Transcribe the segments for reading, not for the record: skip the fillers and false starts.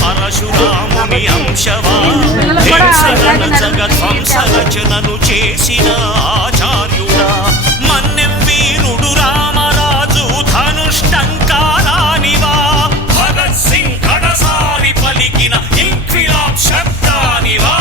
పరశురాముని అంశవా జగధ్వంసరచనను చేసిన ఆచార్యుడా మన్నెం వీరుడు రామరాజు ధనుష్టంకారానివా భగత్ సింగ్ కడసారి పలికిన ఇంక్విలాబ్ శబ్దానివా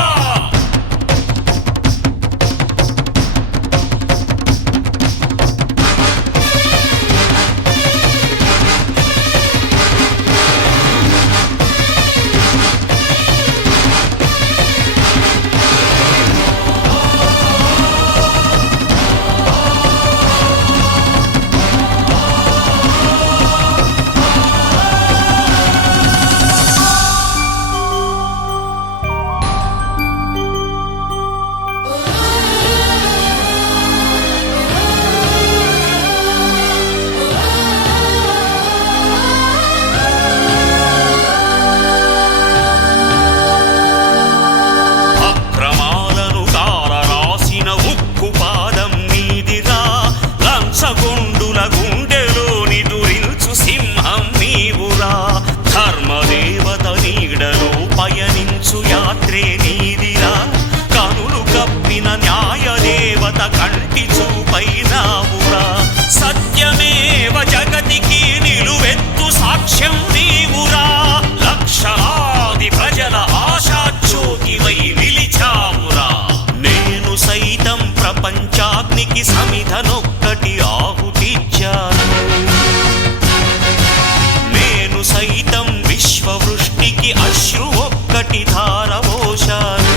కంటి చూపైనావురా సత్యమేవ జగతికి నిలువెత్తు సాక్ష్యం నీవురా లక్షలాది ప్రజల ఆశాజ్యోతివై నిలిచావురా నేను సైతం ప్రపంచాగ్నికి సమిధనొక్కటి ఆహుతిచ్చాను నేను సైతం విశ్వవృష్టికి అశ్రు ఒక్కటి ధారపోశాను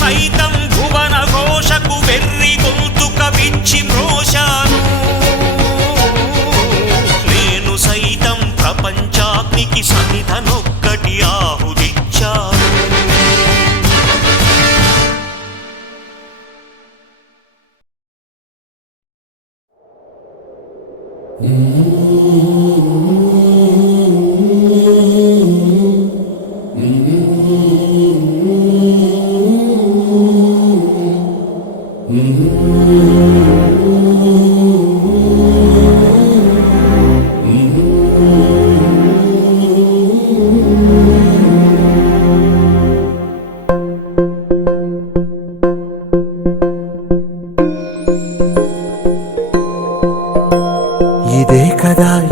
సైతం భువన ఘోషకు వెర్రి గొంతుక విచ్చి మ్రోశాను నేను సైతం ప్రపంచాగ్నికి సమిధనొక్కటి ఆహుతిచ్చాను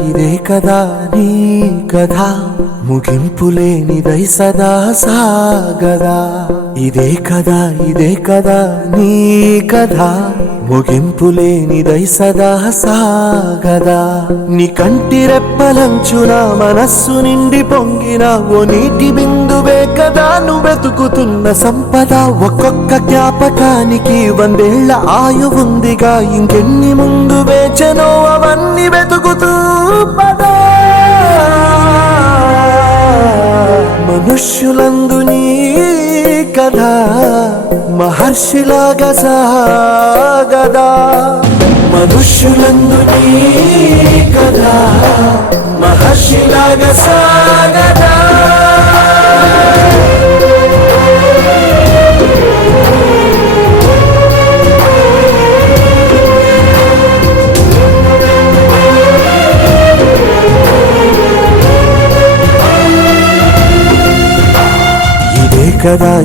ఇదే కదా నీ కథ ముగింపులేనిదై సదా సాగదా ఇదే కదా నీ కథ ముగింపులేనిదై సదా సాగదా నీ కంటి రెప్పలంచున మనస్సు నిండి పొంగిన ఓ నీటి బిందువే కదా నువ్వెతుకుతున్న సంపద ఒక్కొక్క జ్ఞాపకానికి 100 ఏళ్ల ఆయువుందిగా ఇంకెన్ని ముందు వేచనో అవన్నీ వెతుకుతూ పదా మనుష్యులందు నీ కథ మహర్షిలాగా సాగదా మనుష్యులందు నీ కథ మహర్షిలాగా సాగదా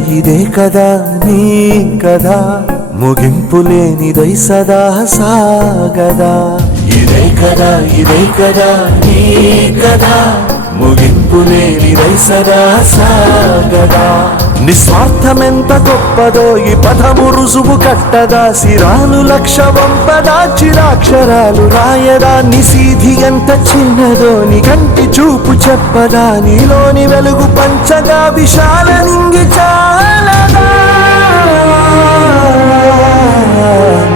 ఇదే కదా నీ కథ ముగింపులేనిదై సదా సాగదా ఇదే కదా నీ కథ ముగింపులేనిదై సదా సాగదా నిస్వార్థమెంత గొప్పదో ఈ పదము రుజువు కట్టదా సిరాలు లక్ష వంపదా చిరాక్షరాలు రాయదా నిసీధి ఎంత చిన్నదో నీ కంటి చూపు చెప్పదా నీలోని వెలుగు పంచగా విశాల నింగి చాలదా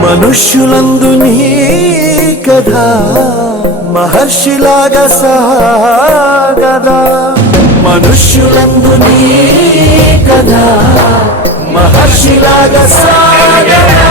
మనుష్యులందు నీ కథ మహర్షిలాగా సాగదా మనుష్యులందు నీ కథ మహర్షిలాగా సాగదా